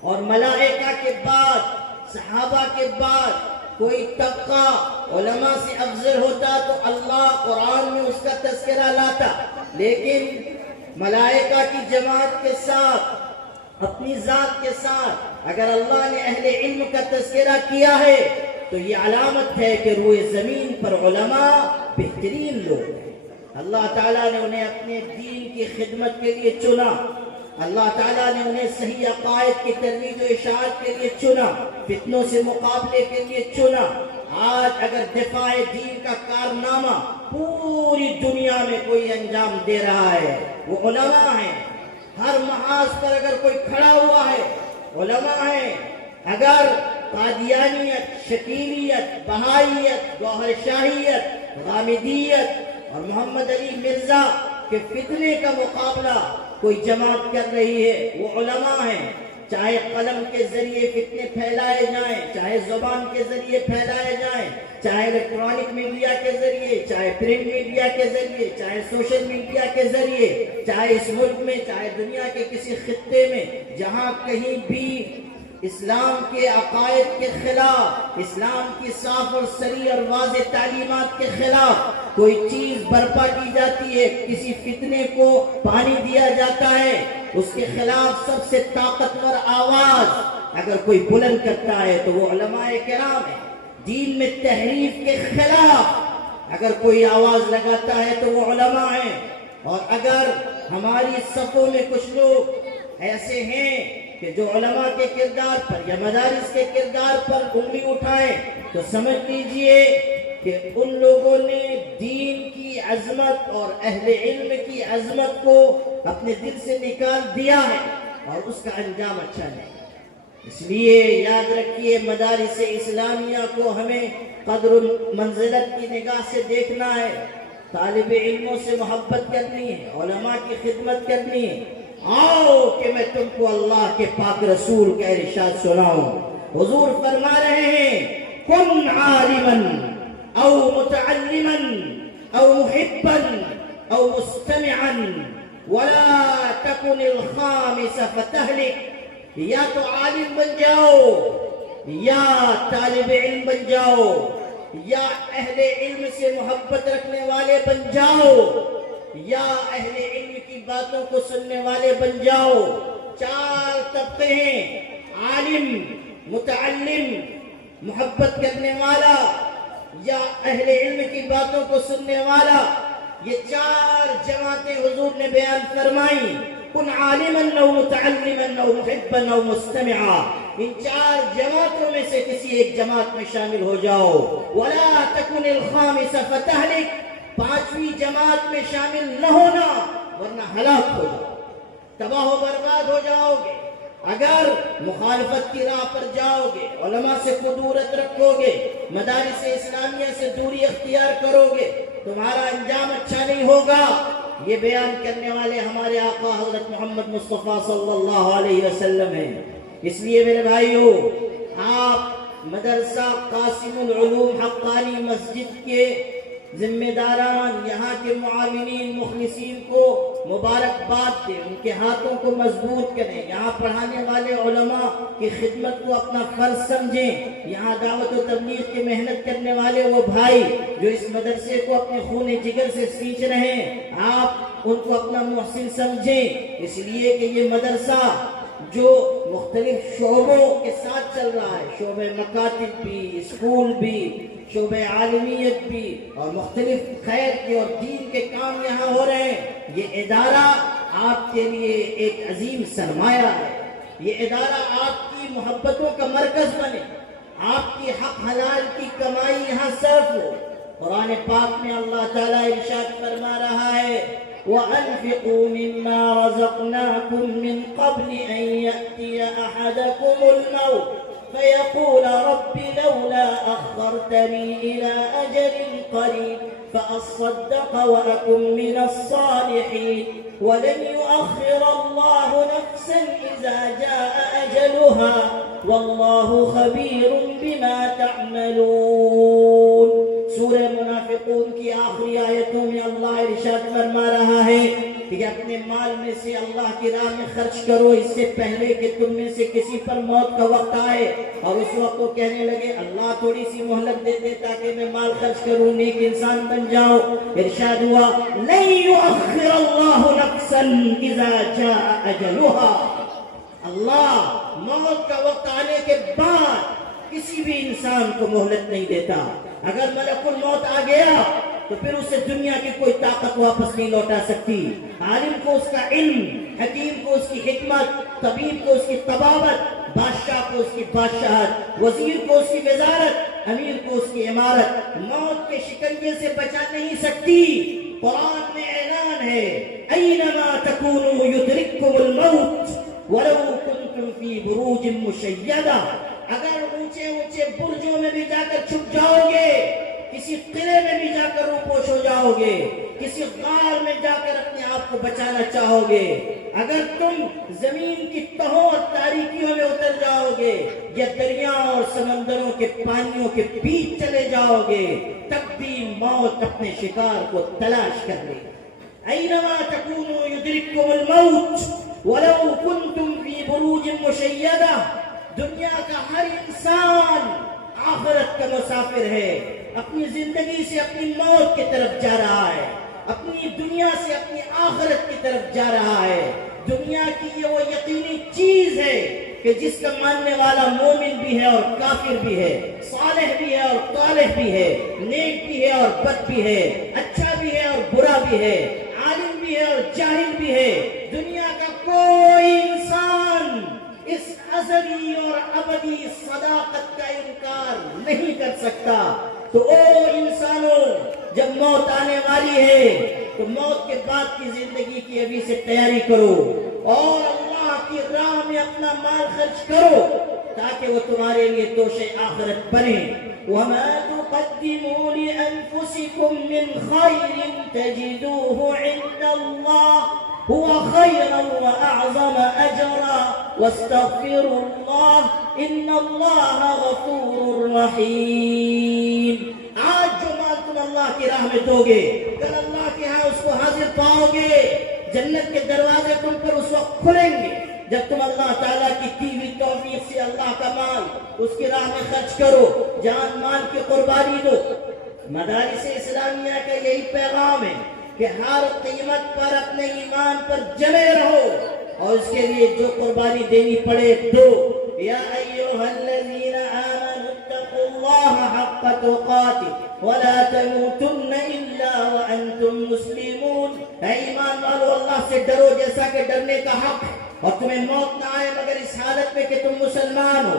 اور ملائکہ کے بعد، صحابہ کے بعد کوئی طبقہ علماء سے افضل ہوتا تو اللہ قرآن میں اس کا تذکرہ لاتا، لیکن ملائکہ کی جماعت کے ساتھ، اپنی ذات کے ساتھ اگر اللہ نے اہل علم کا تذکرہ کیا ہے تو یہ علامت ہے کہ روئے زمین پر علماء بہترین لوگ ہیں۔ اللہ تعالیٰ نے انہیں اپنے دین کی خدمت کے لیے چنا، اللہ تعالیٰ نے انہیں صحیح عقائد کی ترویج و اشاعت کے لیے چنا، فتنوں سے مقابلے کے لیے چنا۔ آج اگر دفاع دین کا کارنامہ پوری دنیا میں کوئی انجام دے رہا ہے وہ علماء ہیں۔ ہر محاذ پر اگر کوئی کھڑا ہوا ہے علماء ہیں۔ اگر قادیانیت، شکیلیت، بہائیت، گوہر شاہیت، غامدیت اور محمد علی مرزا کے فتنے کا مقابلہ کوئی جماعت کر رہی ہے وہ علماء ہیں۔ چاہے قلم کے ذریعے فتنے پھیلائے جائیں، چاہے زبان کے ذریعے پھیلائے جائیں، چاہے الیکٹرانک میڈیا کے ذریعے، چاہے پرنٹ میڈیا کے ذریعے، چاہے سوشل میڈیا کے ذریعے، چاہے اس ملک میں، چاہے دنیا کے کسی خطے میں، جہاں کہیں بھی اسلام کے عقائد کے خلاف، اسلام کی صاف اور صریح اور واضح تعلیمات کے خلاف کوئی چیز برپا کی جاتی ہے، کسی فتنے کو پانی دیا جاتا ہے، اس کے خلاف سب سے طاقتور آواز اگر کوئی بلند کرتا ہے تو وہ علماء کرام ہیں۔ دین میں تحریف کے خلاف اگر کوئی آواز لگاتا ہے تو وہ علماء ہیں۔ اور اگر ہماری صفوں میں کچھ لوگ ایسے ہیں کہ جو علماء کے کردار پر یا مدارس کے کردار پر انگلی اٹھائیں تو سمجھ لیجئے کہ ان لوگوں نے دین کی عظمت اور اہل علم کی عظمت کو اپنے دل سے نکال دیا ہے اور اس کا انجام اچھا نہیں۔ اس لیے یاد رکھیے مدارس اسلامیہ کو ہمیں قدر منزلت کی نگاہ سے دیکھنا ہے، طالب علموں سے محبت کرنی ہے، علماء کی خدمت کرنی ہے۔ آؤ کہ میں تم کو اللہ کے پاک رسول کا ارشاد سناؤں۔ حضور فرما رہے ہیں کن عالما او متعلما او محبا او مستمعا ولا تكن الخامس فتهلك۔ یا تو عالم بن جاؤ یا طالب علم بن جاؤ یا اہل علم سے محبت رکھنے والے بن جاؤ یا اہل علم کی باتوں کو سننے والے بن جاؤ۔ چار طبقے ہیں، عالم، متعلم، محبت کرنے والا یا اہل علم کی باتوں کو سننے والا۔ یہ چار جماعتیں حضور نے بیان فرمائی، کن عالما او متعلما او محبا او مستمعا۔ ان چار جماعتوں میں سے کسی ایک جماعت میں شامل ہو جاؤ۔ ولا تکن الخامس فتہلک، پانچویں جماعت میں شامل نہ ہونا ورنہ ہلاک ہو جاؤ، تباہ و برباد ہو جاؤ گے۔ اگر مخالفت کی راہ پر جاؤ گے، علماء سے خدورت رکھو گے، مدارس اسلامیہ سے دوری اختیار کرو گے، تمہارا انجام اچھا نہیں ہوگا۔ یہ بیان کرنے والے ہمارے آقا حضرت محمد مصطفیٰ صلی اللہ علیہ وسلم ہیں۔ اس لیے میرے بھائیو، آپ مدرسہ قاسم العلوم حقانی مسجد کے ذمہ داران، یہاں کے معاونین، مخلصین کو مبارکباد دیں، ان کے ہاتھوں کو مضبوط کریں، یہاں پڑھانے والے علماء کی خدمت کو اپنا فرض سمجھیں، یہاں دعوت و تبلیغ کی محنت کرنے والے وہ بھائی جو اس مدرسے کو اپنے خون جگر سے سینچ رہے ہیں، آپ ان کو اپنا محسن سمجھیں، اس لیے کہ یہ مدرسہ جو مختلف شعبوں کے ساتھ چل رہا ہے، شعبہ مکاتب بھی، اسکول بھی، شعبہ عالمیت بھی، اور مختلف خیر کے اور دین کے کام یہاں ہو رہے ہیں، یہ ادارہ آپ کے لیے ایک عظیم سرمایہ ہے. یہ ادارہ آپ کی محبتوں کا مرکز بنے، آپ کی حق حلال کی کمائی یہاں صرف ہو. قرآن پاک میں اللہ تعالیٰ ارشاد فرما رہا ہے وَأَنفِقُوا مِمَّا رَزَقْنَاكُم مِّن قَبْلِ أَن يَأْتِيَ أَحَدَكُمُ الْمَوْتُ فيقول رب لولا أخرتني إلى أجل قريب فأصدق وأكن من الصالحين ولن يؤخر الله نفسا إذا جاء أجلها والله خبير بما تعملون. سورہ منافقون کی آخری آیتوں میں اللہ ارشاد فرما رہا ہے کہ اپنے مال میں سے اللہ کی راہ میں خرچ کرو اس سے پہلے کہ تم میں سے کسی پر موت کا وقت آئے اور اس وقت وہ کہنے لگے اللہ تھوڑی سی مہلت دے دے تاکہ میں مال خرچ کروں، نیک انسان بن جاؤں. ارشاد ہوا لن یؤخر اللہ نفسا اذا جاء اجلها. اللہ موت کا وقت آنے کے بعد کسی بھی انسان کو مہلت نہیں دیتا. اگر ملک الموت آ گیا تو پھر اسے دنیا کی کوئی طاقت واپس نہیں لوٹا سکتی. عالم کو اس کا علم، حکیم کو اس کی حکمت، طبیب کو اس کی طبابت، بادشاہ کو اس کی بادشاہت، وزیر کو اس کی وزارت، امیر کو اس کی عمارت موت کے شکنجے سے بچا نہیں سکتی. قرآن میں اعلان ہے اینما تکونوا یدرککم الموت ولو کنتم فی بروج مشیدہ. اگر اونچے اونچے برجوں میں بھی جا کر چھپ جاؤ گے، کسی قلعے میں بھی جا کر روپوش ہو جاؤ گے، کسی غار میں جا کر اپنے آپ کو بچانا چاہو گے، اگر تم زمین کی تہوں اور تاریکیوں میں اتر جاؤ گے یا دریا اور سمندروں کے پانیوں کے بیچ چلے جاؤ گے، تب بھی موت اپنے شکار کو تلاش کر لے. اینما تکونوا یدرککم الموت ولو کنتم فی بروج مشیدہ. دنیا کا ہر انسان آخرت کا مسافر ہے، اپنی زندگی سے اپنی موت کی طرف جا رہا ہے، اپنی دنیا سے اپنی آخرت کی طرف جا رہا ہے. دنیا کی یہ وہ یقینی چیز ہے کہ جس کا ماننے والا مومن بھی ہے اور کافر بھی ہے، صالح بھی ہے اور طالح بھی ہے، نیک بھی ہے اور بد بھی ہے، اچھا بھی ہے اور برا بھی ہے، عالم بھی ہے اور جاہل بھی ہے. دنیا کا کوئی انسان اس ازلی اور ابدی صداقت کا انکار نہیں کر سکتا. تو او انسانوں، جب موت آنے والی ہے تو موت کے بعد کی زندگی کی ابھی سے تیاری کرو اور اللہ کی راہ میں اپنا مال خرچ کرو تاکہ وہ تمہارے لیے توشے آخرت بنے. وَمَا تُقَدِّمُوا لِأَنفُسِكُم مِّن خَيْرٍ تَجِدُوهُ عِندَ اللَّهِ هُوَ خَيْرًا وَأَعْظَمَ أَجْرًا وَاسْتَغْفِرُوا اللَّهَ إِنَّ اللَّهَ غَفُورٌ رَّحِيمٌ. آج جو مال تم اللہ کی راہ میں دو گے، کل اللہ کے ہاں اس کو حاضر پاؤ گے. جنت کے دروازے تم پر اس وقت کھلیں گے جب تم اللہ تعالیٰ کی دی ہوئی توفیق سے اللہ کا مال اس کی راہ میں خرچ کرو، جان مال کی قربانی دو. مدارس اسلامیہ کا یہی پیغام ہے کہ ہر قیمت پر اپنے ایمان پر جمے رہو اور اس کے لیے جو قربانی دینی پڑے دو. یا ایھا الذین آمنوا اتقوا اللہ حق تقاتہ ولا تموتن الا وانتم مسلمون. اے ایمان والو، اللہ سے ڈرو جیسا کہ ڈرنے کا حق، اور تمہیں موت نہ آئے مگر اس حالت میں کہ تم مسلمان ہو.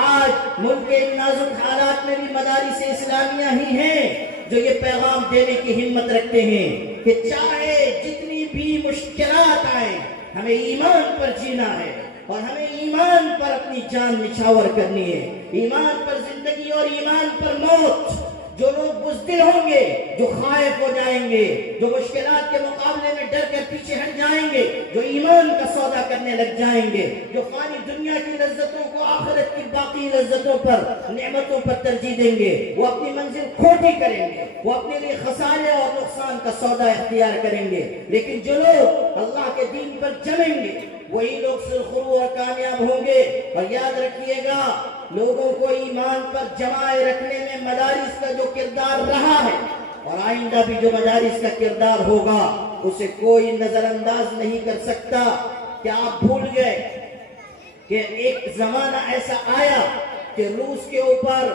آج ملک کے ان نازک حالات میں بھی مدارس اسلامیہ ہی ہیں جو یہ پیغام دینے کی ہمت رکھتے ہیں کہ چاہے جتنی بھی مشکلات آئیں، ہمیں ایمان پر جینا ہے اور ہمیں ایمان پر اپنی جان نچھاور کرنی ہے. ایمان پر زندگی اور ایمان پر موت. جو لوگ بزدل ہوں گے، جو خائف ہو جائیں گے، جو مشکلات کے مقابلے میں ڈر کر پیچھے ہٹ جائیں گے، جو ایمان کا سودا کرنے لگ جائیں گے، جو فانی دنیا کی لذتوں کو آخرت کی باقی لذتوں پر، نعمتوں پر ترجیح دیں گے، وہ اپنی منزل کھوٹی کریں گے، وہ اپنے لیے خسارے اور نقصان کا سودا اختیار کریں گے. لیکن جو لوگ اللہ کے دین پر جمیں گے وہی لوگ سرخرو اور کامیاب ہوں گے. اور یاد رکھیے گا، لوگوں کو ایمان پر جمائے رکھنے میں مدارس کا جو کردار رہا ہے اور آئندہ بھی جو مدارس کا کردار ہوگا اسے کوئی نظر انداز نہیں کر سکتا. کیا آپ بھول گئے کہ ایک زمانہ ایسا آیا کہ روس کے اوپر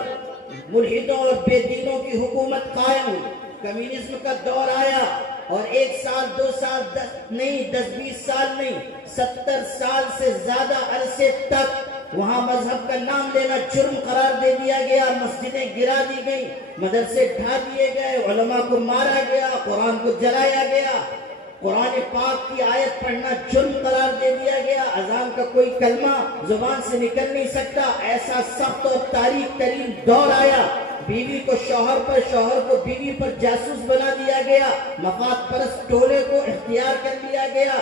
ملحدوں اور بے دینوں کی حکومت قائم، کمیونزم کا دور آیا، اور 1 سال 2 سال نہیں 10-20 سال نہیں 70 سال سے زیادہ عرصے تک وہاں مذہب کا نام لینا جرم قرار دے دیا گیا، مسجدیں گرا دی گئی، مدرسے ڈھا دیے گئے، علماء کو مارا گیا، قرآن کو جلایا گیا، قرآن پاک کی آیت پڑھنا جرم قرار دے دیا گیا، اذان کا کوئی کلمہ زبان سے نکل نہیں سکتا، ایسا سخت اور تاریک ترین دور آیا، بیوی کو شوہر پر، شوہر کو بیوی پر جاسوس بنا دیا گیا، مفاد پرست ٹولے کو اختیار کر لیا گیا،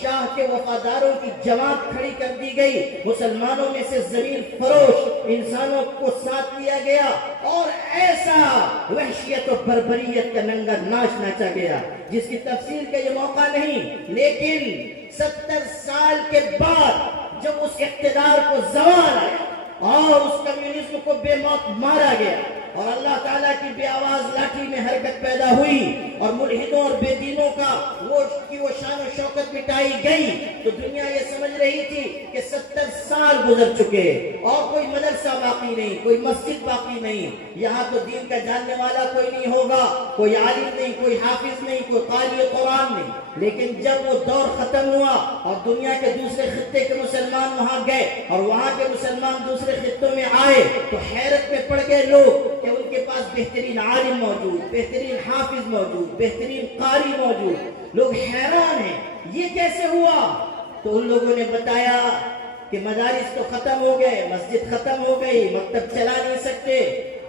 شاہ کے وفاداروں کی جماعت کھڑی کر دی گئی، مسلمانوں میں سے زمین فروش انسانوں کو ساتھ لیا گیا، اور ایسا وحشیت و بربریت کا ننگا ناچ ناچا گیا جس کی تفصیل کا یہ موقع نہیں، لیکن 70 سال کے بعد جب اس اقتدار کو زوال آیا اور اس کمیونزم کو بے موت مارا گیا اور اللہ تعالیٰ کی بے آواز لاٹھی میں حرکت پیدا ہوئی اور ملحدوں اور بے دینوں کا وہ شان و شوکت مٹائی گئی، تو دنیا یہ سمجھ رہی تھی کہ 70 سال گزر چکے اور کوئی مدرسہ باقی نہیں، کوئی مسجد باقی نہیں، یہاں تو دین کا جاننے والا کوئی نہیں ہوگا، کوئی عالم نہیں، کوئی حافظ نہیں، کوئی قاری قرآن نہیں۔ لیکن جب وہ دور ختم ہوا اور دنیا کے دوسرے خطے کے مسلمان وہاں گئے اور وہاں کے مسلمان دوسرے خطوں میں آئے تو حیرت میں پڑ گئے لوگ کہ ان کے پاس بہترین عالم موجود، بہترین حافظ موجود، بہترین قاری موجود، لوگ حیران ہیں یہ کیسے ہوا؟ تو ان لوگوں نے بتایا کہ مدارس تو ختم ہو گئے، مسجد ختم ہو گئی، مکتب چلا نہیں سکتے،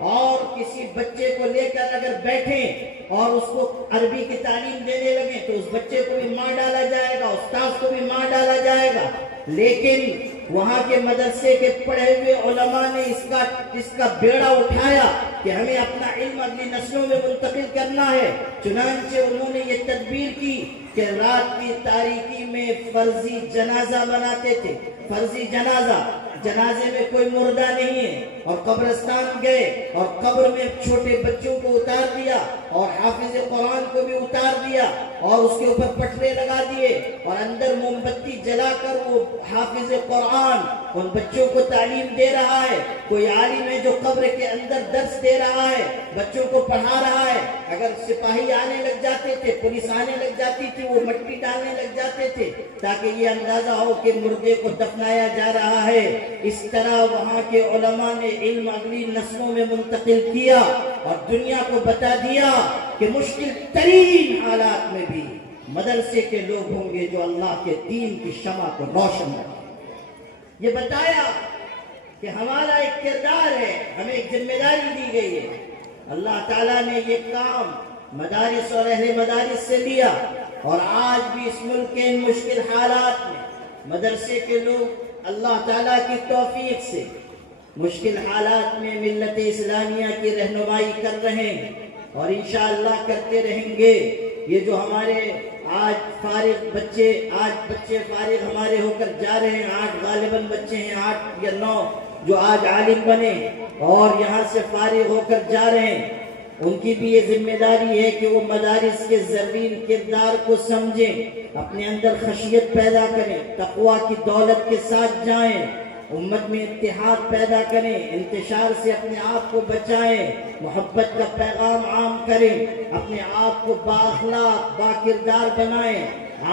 اور کسی بچے کو لے کر اگر بیٹھیں اور اس کو عربی کی تعلیم دینے لگیں تو اس بچے کو بھی مار ڈالا جائے گا، استاذ کو بھی مار ڈالا جائے گا۔ لیکن وہاں کے مدرسے کے پڑھے ہوئے علماء نے اس کا بیڑا اٹھایا کہ ہمیں اپنا علم اگلی نسلوں میں منتقل کرنا ہے، چنانچہ انہوں نے یہ تدبیر کی کہ رات کی تاریکی میں فرضی جنازہ بناتے تھے، فرضی جنازے میں کوئی مردہ نہیں ہے، اور قبرستان گئے اور قبر میں چھوٹے بچوں کو اتار دیا اور حافظ قرآن کو بھی اتار دیا اور اس کے اوپر پٹرے لگا دیے اور اندر موم بتی جلا کر وہ حافظ قرآن ان بچوں کو تعلیم دے رہا ہے، کوئی عالم ہے جو قبر کے اندر درس دے رہا ہے، بچوں کو پڑھا رہا ہے، اگر سپاہی آنے لگ جاتے تھے، پولیس آنے لگ جاتی تھی، وہ مٹی ڈالنے لگ جاتے تھے تاکہ یہ اندازہ ہو کہ مردے کو دفنایا جا رہا ہے۔ اس طرح وہاں کے علماء نے علم اگلی نسلوں میں منتقل کیا اور دنیا کو بتا دیا کہ مشکل ترین حالات میں بھی مدرسے کے لوگ ہوں گے جو اللہ کے دین کی شمع کو روشن رکھیں۔ یہ بتایا کہ ہمارا ایک کردار ہے، ہمیں ایک ذمہ داری دی گئی ہے، اللہ تعالیٰ نے یہ کام مدارس اور اہل مدارس سے لیا، اور آج بھی اس ملک کے ان مشکل حالات میں مدرسے کے لوگ اللہ تعالیٰ کی توفیق سے مشکل حالات میں ملت اسلامیہ کی رہنمائی کر رہے ہیں اور انشاءاللہ کرتے رہیں گے۔ یہ جو ہمارے آج بچے فارغ ہمارے ہو کر جا رہے ہیں، 8 غالباً بچے ہیں، 8 یا 9 جو آج عالم بنے اور یہاں سے فارغ ہو کر جا رہے ہیں، ان کی بھی یہ ذمہ داری ہے کہ وہ مدارس کے زرین کردار کو سمجھیں، اپنے اندر خشیت پیدا کریں، تقویٰ کی دولت کے ساتھ جائیں، امت میں اتحاد پیدا کریں، انتشار سے اپنے آپ کو بچائیں، محبت کا پیغام عام کریں، اپنے آپ کو بااخلاق باکردار بنائیں،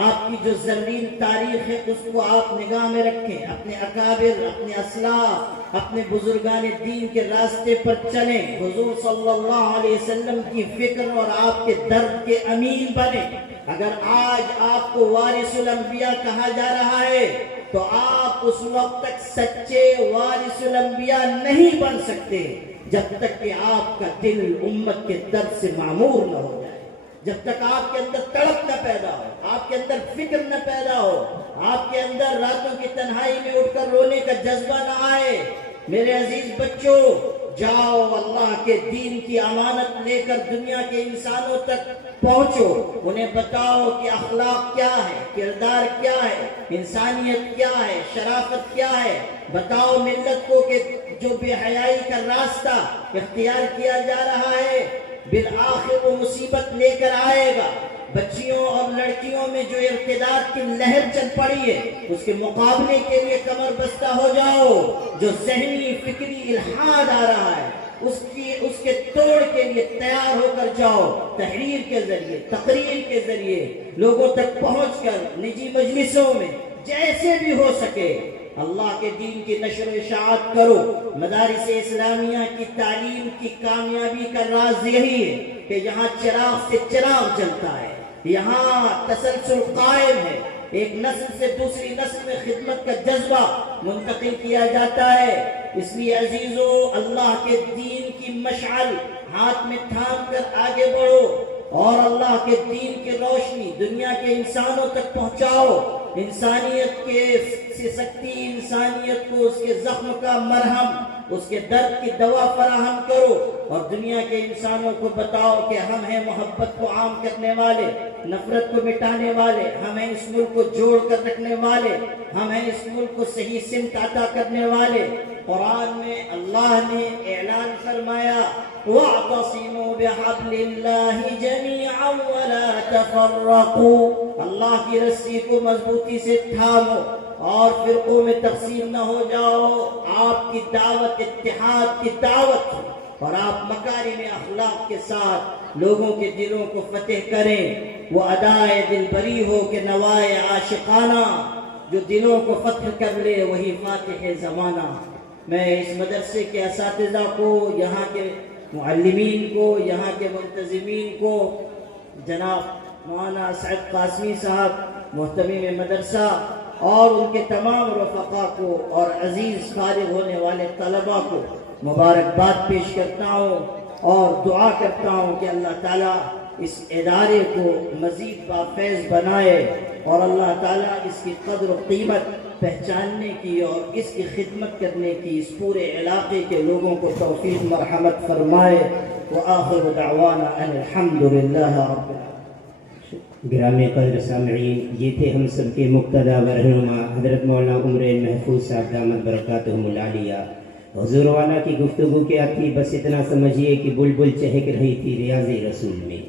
آپ کی جو زمین تاریخ ہے اس کو آپ نگاہ میں رکھیں، اپنے اکابر، اپنے اسلاف، اپنے بزرگان دین کے راستے پر چلیں، حضور صلی اللہ علیہ وسلم کی فکر اور آپ کے درد کے امین بنیں۔ اگر آج آپ کو وارث الانبیاء کہا جا رہا ہے تو آپ اس وقت تک سچے وارث الانبیاء نہیں بن سکتے جب تک کہ آپ کا دل امت کے درد سے معمور نہ ہو جائے، جب تک آپ کے اندر تڑپ نہ پیدا ہو، آپ کے اندر فکر نہ پیدا ہو، آپ کے اندر راتوں کی تنہائی میں اٹھ کر رونے کا جذبہ نہ آئے۔ میرے عزیز بچوں، جاؤ اللہ کے دین کی امانت لے کر دنیا کے انسانوں تک پہنچو، انہیں بتاؤ کہ اخلاق کیا ہے، کردار کیا ہے، انسانیت کیا ہے، شرافت کیا ہے، بتاؤ ملت کو کہ جو بے حیائی کا راستہ اختیار کیا جا رہا ہے بالآخر وہ مصیبت لے کر آئے گا۔ بچیوں اور لڑکیوں میں جو ارتداد کی لہر چل پڑی ہے اس کے مقابلے کے لیے کمر بستہ ہو جاؤ. جو ذہنی فکری الحاد آ رہا ہے اس کے توڑ کے لیے تیار ہو کر جاؤ. تحریر کے ذریعے، تقریر کے ذریعے لوگوں تک پہنچ کر نجی مجلسوں میں جیسے بھی ہو سکے اللہ کے دین کی نشر و اشاعت کرو. مدارس اسلامیہ کی تعلیم کی کامیابی کا راز یہی ہے کہ یہاں چراغ سے چراغ جلتا ہے، یہاں تسلسل قائم ہے، ایک نسل سے دوسری نسل میں خدمت کا جذبہ منتقل کیا جاتا ہے. اس لیے عزیزو، اللہ کے دین کی مشعل ہاتھ میں تھام کر آگے بڑھو اور اللہ کے دین کی روشنی دنیا کے انسانوں تک پہنچاؤ. انسانیت سے سکتی انسانیت کو اس کے زخم کا مرہم، اس کے درد کی دوا فراہم کرو اور دنیا کے انسانوں کو بتاؤ کہ ہم ہیں محبت کو عام کرنے والے، نفرت کو مٹانے والے، ہم ہیں اس ملک کو جوڑ کر رکھنے والے، ہم ہیں اس ملک کو صحیح سمت عطا کرنے والے. قرآن میں اللہ نے اعلان فرمایا وَاعْتَصِمُوا بِحَبْلِ اللَّهِ جَمِيعًا وَلَا تَفَرَّقُوا. اللہ کی رسی کو مضبوطی سے تھامو اور فرقوں میں تقسیم نہ ہو جاؤ. آپ کی دعوت اتحاد کی دعوت ہے اور آپ مکارم اخلاق کے ساتھ لوگوں کے دلوں کو فتح کریں. وہ ادائے دل بری ہو کہ نوائے عاشقانہ، جو دلوں کو فتح کر لے وہی فاتح زمانہ. میں اس مدرسے کے اساتذہ کو، یہاں کے معلمین کو، یہاں کے منتظمین کو، جناب مولانا سعد قاسمی صاحب محتمم مدرسہ اور ان کے تمام رفقا کو اور عزیز فارغ ہونے والے طلباء کو مبارکباد پیش کرتا ہوں اور دعا کرتا ہوں کہ اللہ تعالیٰ اس ادارے کو مزید بافیض بنائے اور اللہ تعالیٰ اس کی قدر و قیمت پہچاننے کی اور اس کی خدمت کرنے کی اس پورے علاقے کے لوگوں کو توفیق مرحمت فرمائے. وآخر دعوانا ان الحمد للہ رب العالمین. گرامی قدر سامعین، یہ تھے ہم سب کے مقتدی و رہنما حضرت مولانا عمر محفوظ صاحب دامت برکاتہم العالیہ. حضور والا کی گفتگو کیا تھی، بس اتنا سمجھیے کہ بلبل چہک رہی تھی ریاض رسول میں.